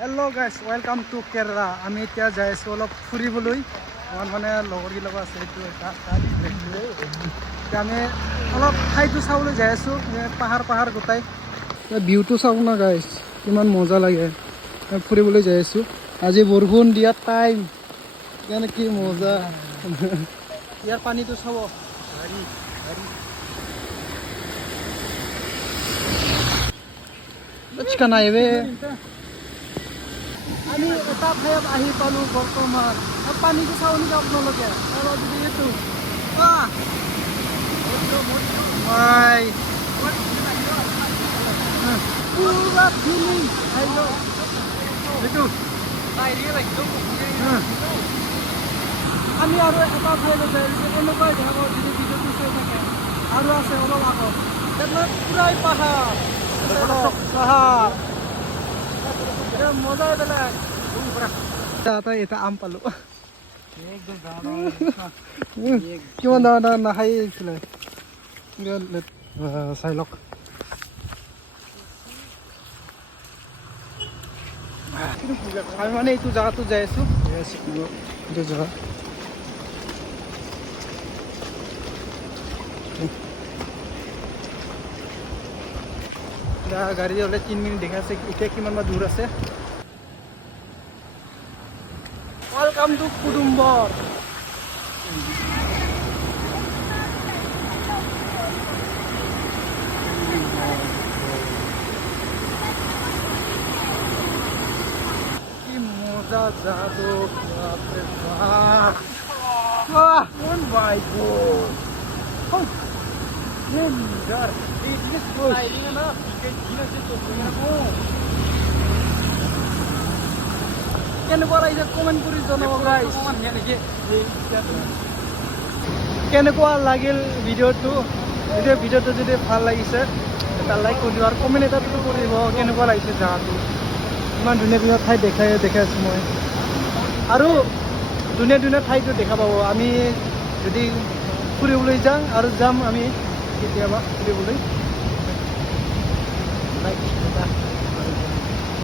Hello' guys welcome to কেৰেলা। আমি এতিয়া যাই আছোঁ অলপ ফুৰিবলৈ। আমাৰ মানে লগৰবিলাক আছে এইটো এটা এতিয়া আমি অলপ ঠাইটো চাবলৈ যাই আছোঁ। পাহাৰ গোটাই ভিউটো চাওঁ না গাইজ, কিমান মজা লাগে। ফুৰিবলৈ যাই আছোঁ। আজি বৰষুণ দিয়া টাইম, সেইকাৰণে কি মজা। ইয়াৰ পানীটো চাব। চিকেন আহিবে। আমি এটা ঠাইত আহি পালোঁ বৰ্তমান। পানীটো চাওঁ নেকি আপোনালোকে? এইটো পুৰা ফিলিং আমি আৰু এটা ঠাইলৈ যাই এনেকুৱাই দেখা পাওঁ যদি ভিডিঅ'টো চাই থাকে। আৰু আছে অলপ আগত পুৰাই পাহাৰ মজাই বেলেগ। এটা আম পালোঁ। কিমান ডাঙৰ নাখাই আছিলে। চাই লওক। আমি মানে এইটো জেগাটো যাই আছোঁ। এইটো জেগা গাড়ী হ'লে 3 মিনিট দেখাইছে। এতিয়া কিমান বা দূৰ আছে। ৱেলকাম টু কুডুম্বৰ। কি মজা জাদু, বাপৰে বাপ। Oh my God. Oh. Yaar, this sliding है ना, पीछे धीरे से तो কেনেকুৱা লাগিছে কমেণ্ট কৰি জনাব গাইজ। কেনেকুৱা লাগিল ভিডিঅ'টো? ভিডিঅ'টো যদি ভাল লাগিছে এটা লাইক কৰি দিব আৰু কমেণ্ট এটাটো কৰি দিব কেনেকুৱা লাগিছে জেগাটো। ইমান ধুনীয়া ধুনীয়া ঠাই দেখাই আছোঁ মই, আৰু ধুনীয়া ঠাইটো দেখা পাব। আমি যদি ফুৰিবলৈ যাওঁ আৰু যাম আমি কেতিয়াবা ফুৰিবলৈ।